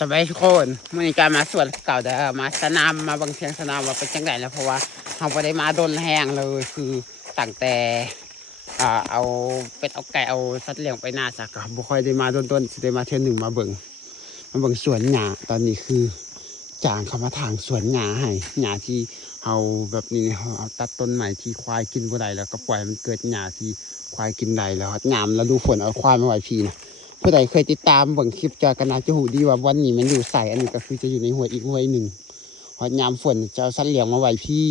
สบายทุกคนมื่อนี้การมาสวนเก่าเด้อมาสนามมาบางเชียงสนามว่าเป็นจังไดแล้วเพราะว่าเราไม่ได้มาโดนแห้งเลยคือตั้งแต่เอาเป็ดเอาไก่เอาสัตว์เลี้ยงไปนาสักก็บ่ค่อยได้มาโดนสิได้มาเทื่อหนึ่งมาเบิ่งสวนหญ้าตอนนี้คือจ้างเขามาถางสวนหญ้าให้หญ้าที่เอาแบบนี้เอาตัดต้นใหม่ที่ควายกินบ่ได้แล้วก็ปล่อยมันเกิดหญ้าที่ควายกินได้แล้วงามแล้วดูฝนเอาควายมาไว้พี่นะผู้ใดเคยติดตามเบิ่งคลิปจากกันนาจะหูดีว่าวันนี้มันอยู่ใส่อันนี้ก็คือจะอยู่ในห้วยอีกห้วยหนึ่งหอดยามฝนจะเอาสัตว์เลี้ยงมาไว้พี่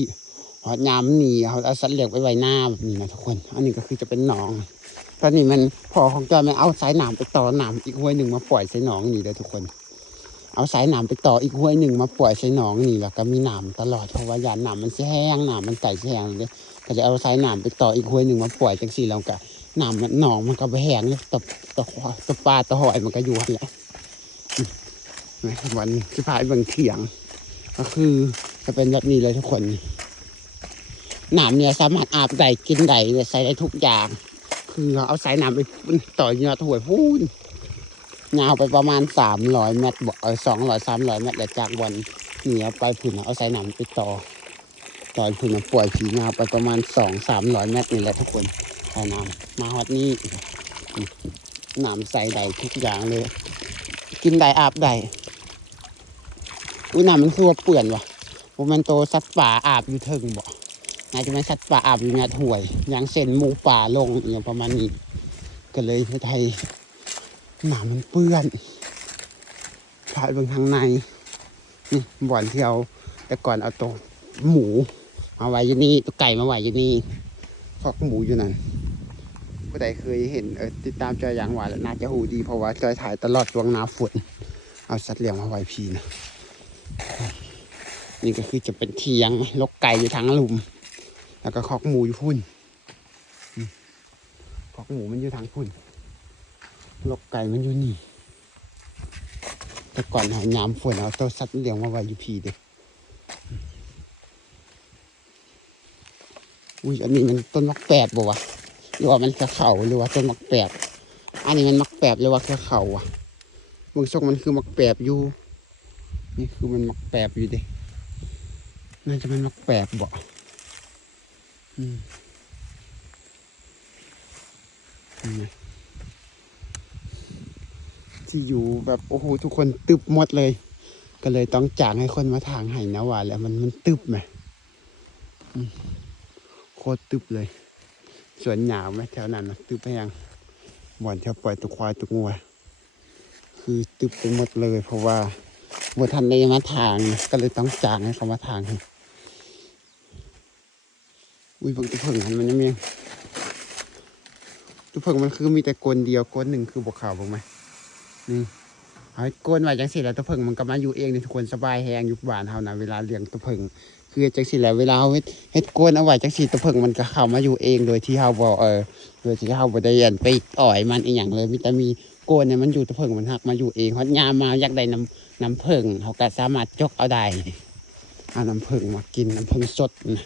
หอดยามหนีเอาสัตว์เลี้ยงไปไว้หน้าแบบนี้นะทุกคนอันนี้ก็คือจะเป็นหนองตอนนี้มันพอของจอยมันเอาสายหนามไปต่อหนามอีกห้วยหนึ่งมาปล่อยใส่หนองนี่เลยทุกคนเอาสายหนามไปต่ออีกห้วยหนึ่งมาปล่อยใส่หนองนี่แล้วก็มีหนามตลอดเพราะว่ายานหนามมันแห้งหนามมันไก่แห้งเลยก็จะเอาสายหนามไปต่ออีกห้วยหนึ่งมาปล่อยจังสี่แล้วก็น้ำมันหนองมันก็ไปแห้งเลยตะปลาตะหอยมันก็อยู่แหละวันที่พายเบิ่งเถียงก็คือจะเป็นแบบนี้เลยทุกคนน้ำเนี่ยสามารถอาบได้กินได้ใส่ได้ทุกอย่างคือเราเอาสายน้ำไปต่อยอดหัวพูนยาวไปประมาณ300 เมตรบอก200-300 เมตรแล้วจากวันเหนียวไปพุ่นเอาสายน้ำไปต่อพุ่นปล่อยผียาวไปประมาณ200-300 เมตรนี่แหละทุกคนเอาน้ำมาฮอดนี้น้ำใส่ได้ทุกอย่างเลยกินได้อาบได้น้ำมันคือว่าเปื่อนวะผมมันโตสัตว์ป่าอาบอยู่เทิงบ่น่าจะเป็นสัตว์ป่าอาบอยู่ในห่วยอย่างเส้นหมูป่าลงอย่างประมาณนี้ก็เลยให้ไทยน้ำมันเปื่อนพายเบื้องทางในนี่บ่อนที่เอาแต่ก่อนเอาตัวหมูมาไว้อยู่นี่ตัวไก่มาไว้อยู่นี่คอกหมูอยู่นั่นผู้ใดเคยเห็นติดตามจอยอย่างหวานน่าจะหูดีเพราะว่าจอยถ่ายตลอดช่วงหน้าฝนเอาสัตว์เลี้ยงมาไว้พี่นะนี่ก็คือจะเป็นเทียงลกไก่อยู่ทางหลุมแล้วก็คอกหมูอยู่พุ่นคอกหมูมันอยู่ทางพุ่นลกไก่มันอยู่นี่แต่ก่อนหายามฝนเอาตัวสัตว์เลี้ยงมาไว้อยู่พี่เด็กอุ้ยอันนี้มันต้นมักแปดบ่วะหรือว่ามันกระเข่าหรือว่าต้นมักแปดอันนี้มันมักแปดหรือว่ากระเข่าอ่ะมือซกมันคือมักแปดอยู่นี่คือมันมักแปดอยู่เด็กน่าจะเป็นมักแปดบ่ที่อยู่แบบโอ้โหทุกคนตึบหมดเลยก็เลยต้องจ้างให้คนมาถางให้นะว่าแล้วมันตึบไหมโคตรตึบเลยสวนหยาวไหมแถวนั้นนะตึบไปยังบ่อนแถวปล่อยตุกควายตุกงัวคือตึบไปหมดเลยเพราะว่าบัวทันได้มาถางก็เลยต้องจ้างให้เขามาถางให้อุ้ยบางตัวเพิ่งมันยังมีตัวเพิ่งมันคือมีแต่ก้นเดียวก้นหนึ่งคือบวกขาวบ้างไหมนี่เอาก้นไว้จังสิแล้วตัวเพิ่งมันก็มาอยู่เองในทุกคนสบายแหงยุบหวานเท่านั้นเวลาเลี้ยงตัวเพิ่งคือจังสิแล้วเวลาเฮ็ดก้นเอาไว้จังสิตัวเพิ่งมันก็เข้ามาอยู่เองโดยที่เขาบอกโดยที่เขาบ่ได้ไปอ่อยมันอีหยังเลยมีแต่มีก้นเนี่ยมันอยู่ตัวเพิ่งมันหักมาอยู่เองฮอดยามมาอยากได้น้ำเพิ่งเขาก็สามารถจกเอาได้เอาน้ำเพิ่งมากินน้ำเพิ่งสดนะ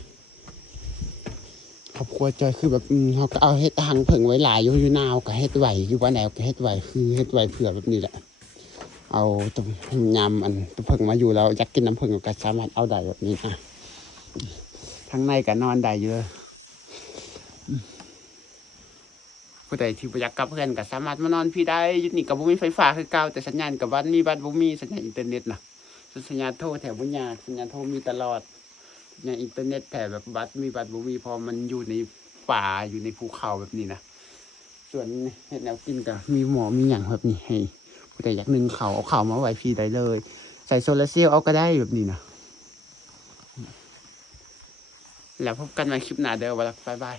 ครอบครัวจอยคือแบบเขาก็เอาเฮ็ดหังเพิ่งไว้หลายอยู่นาวก็เฮ็ดไหวอยู่ว่าแนวก็เฮ็ดไหวคือเฮ็ดไหวเผื่อแบบนี้แหละเอาตรงยำอันตัวเพิ่งมาอยู่แล้วอยากกินน้ำเพิ่งก็สามารถเอาได้แบบนี้นะทั้งในก็นอนได้เยอะผู้ใดที่อยากกลับเพื่อนก็สามารถมานอนพี่ได้ยุดนี่กับบุมีไฟฟ้าคือเก่าแต่สัญญาณกับบ้านมีบ้านบุมีสัญญาณอินเทอร์เน็ตนะสัญญาณโทรแถวบุญญาสัญญาณโทรมีตลอดในอินเทอร์เน็ตแต่แบบบัตรบุมีพอมันอยู่ในป่าอยู่ในภูเขาแบบนี้นะส่วนเห็ดแนวกินก็มีหมอมีอย่างแบบนี้ให้ผู้ใดอยากนึ่งเขาเอาข่าวมาไว้ฟรีได้เลยใส่โซลาร์เซลล์เอาก็ได้แบบนี้นะแล้วพบกันในคลิปหน้าเด้อวันละบ๊ายบาย